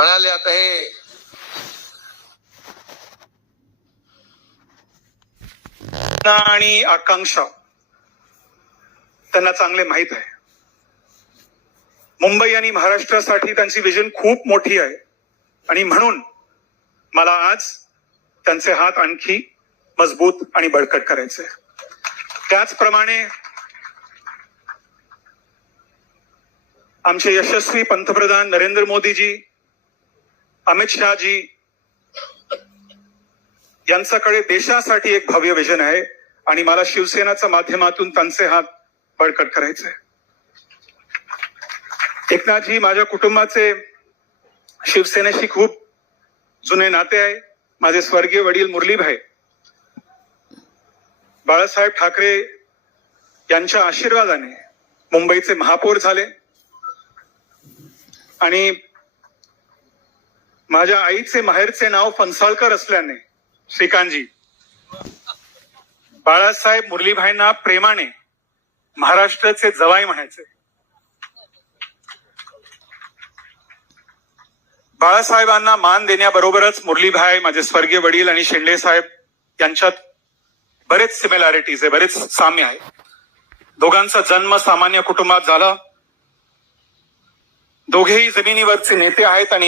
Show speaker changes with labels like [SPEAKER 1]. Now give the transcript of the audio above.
[SPEAKER 1] म्हणाले आता हे
[SPEAKER 2] आणि आकांक्षा त्यांना चांगले माहीत आहे. मुंबई आणि महाराष्ट्रासाठी त्यांची विजन खूप मोठी आहे. आणि म्हणून मला आज त्यांचे हात आणखी मजबूत आणि बळकट करायचे त्याचप्रमाणे आमचे यशस्वी पंतप्रधान नरेंद्र मोदीजी अमित शहाजी यांच्याकडे देशासाठी एक भव्य विजन आहे आणि मला शिवसेनाच्या माध्यमातून त्यांचे हात बळकट करायचे एकनाथजी माझ्या कुटुंबाचे शिवसेनेशी खूप जुने नाते आहे. माझे स्वर्गीय वडील मुरलीभाई बाळासाहेब ठाकरे यांच्या आशीर्वादाने मुंबईचे महापौर झाले. आणि माझ्या आईचे माहेरचे नाव फणसाळकर असल्याने श्रीकांतजी. बाळासाहेब मुरलीभाईंना प्रेमाने महाराष्ट्राचे जवाई म्हणायचे. बाळासाहेबांना मान देण्याबरोबरच मुरलीभाई माझे स्वर्गीय वडील आणि शिंदे साहेब यांच्यात बरेच सिमिलॅरिटीज आहे बरेच साम्य आहे. दोघांचा जन्म सामान्य कुटुंबात झाला. दोघेही जमिनीवरचे नेते आहेत आणि